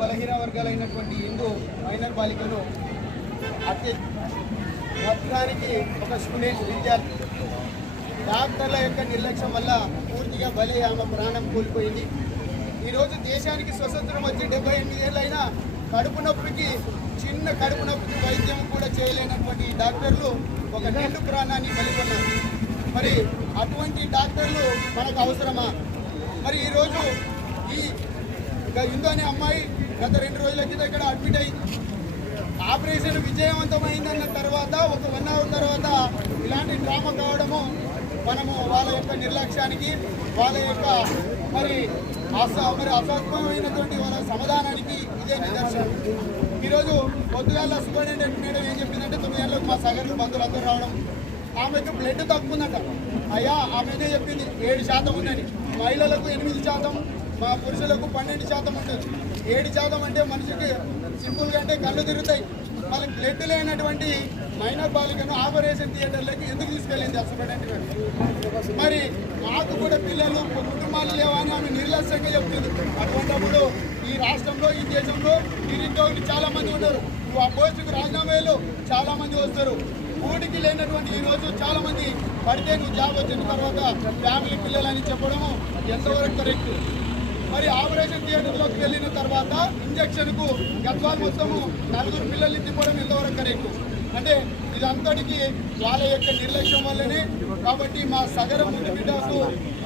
బలహీన వర్గాలైనటువంటి హిందూ మైనర్ బాలికను హత్యానికి ఒక స్టూడెంట్ విద్యార్థి డాక్టర్ల యొక్క నిర్లక్ష్యం వల్ల పూర్తిగా బలి ఆమె ప్రాణం కోల్పోయింది. ఈరోజు దేశానికి స్వతంత్రం వచ్చి 78 ఏళ్ళైనా కడుపు నొప్పికి చిన్న కడుపు నొప్పికి వైద్యం కూడా చేయలేనటువంటి డాక్టర్లు ఒక నిండు ప్రాణాన్ని బలికొన్నారు. మరి అటువంటి డాక్టర్లు మనకు అవసరమా? మరి ఈరోజు ఈ హిందూ అనే అమ్మాయి గత 2 రోజుల కింద ఇక్కడ అడ్మిట్ అయ్యి ఆపరేషన్ విజయవంతమైందన్న తర్వాత ఒక 1 అవర్ తర్వాత ఇలాంటి డ్రామా కావడము మనము వాళ్ళ యొక్క నిర్లక్ష్యానికి వాళ్ళ యొక్క మరి అసత్వమైనటువంటి వాళ్ళ సమాధానానికి ఇదే నిదర్శనం. ఈరోజు పొద్దుగాల సూపరింటెండెంట్ మేడం ఏం చెప్పిందంటే 9 గంటలకు మా సగర్లు బంధువులందరూ రావడం, ఆమెకు బ్లడ్ తక్కువ ఉందట. అయ్యా ఆమెనే చెప్పింది 7% ఉందని, మహిళలకు 8%, మా పురుషులకు 12% ఉంటుంది. 7% అంటే మనిషికి సింపుల్గా అంటే కళ్ళు తిరుగుతాయి. వాళ్ళకి బ్లడ్ లేనటువంటి మైనర్ బాలికను ఆపరేషన్ థియేటర్లోకి ఎందుకు తీసుకెళ్ళింది సూపరింటెండెంట్? మరి మాకు కూడా పిల్లలు కుటుంబాలు లేవని ఆమె నిర్లక్ష్యంగా చెప్తుంది. అటువంటిప్పుడు ఈ రాష్ట్రంలో ఈ దేశంలో నిరుద్యోగులు చాలా మంది ఉన్నారు. ఆ పోస్టుకు రాజీనామాలు చాలా మంది వస్తారు. ఊటికి లేనటువంటి ఈ రోజు చాలా మంది పడితే నువ్వు జాబ్ వచ్చిన తర్వాత ఫ్యామిలీ పిల్లలని చెప్పడము ఎంతవరకు కరెక్ట్? మరి ఆపరేషన్ థియేటర్లోకి వెళ్ళిన తర్వాత ఇంజక్షన్కు గద్వాలు మొత్తము 4 పిల్లల్ని తిప్పడం ఎంతవరకు కరెక్ట్? అంటే ఇదంతటికి వాళ్ళ యొక్క నిర్లక్ష్యం వల్లనే. కాబట్టి మా సగర ముందు బిడ్డకు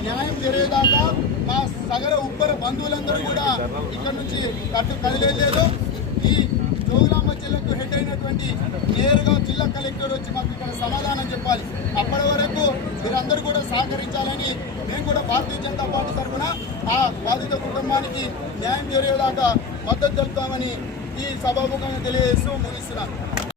న్యాయం జరిగేదాకా మా సగర ఉబ్బర బంధువులందరూ కూడా ఇక్కడ నుంచి కదిలేదు. ఈ జోగులాంబ జిల్లాకు హెడ్ అయినటువంటి నేరుగా జిల్లా కలెక్టర్ వచ్చి మాకు ఇక్కడ సమాధానం చెప్పాలి. అప్పటి వరకు మీరందరూ కూడా సహకరించాలని మేము కూడా భారతీయ జనతా పార్టీ తరఫున ఆ బాధిత కుటుంబానికి న్యాయం జరిగేదాకా మద్దతు తెలుపుతామని ఈ సభాముఖంగా తెలియజేస్తూ ముగిస్తున్నాను.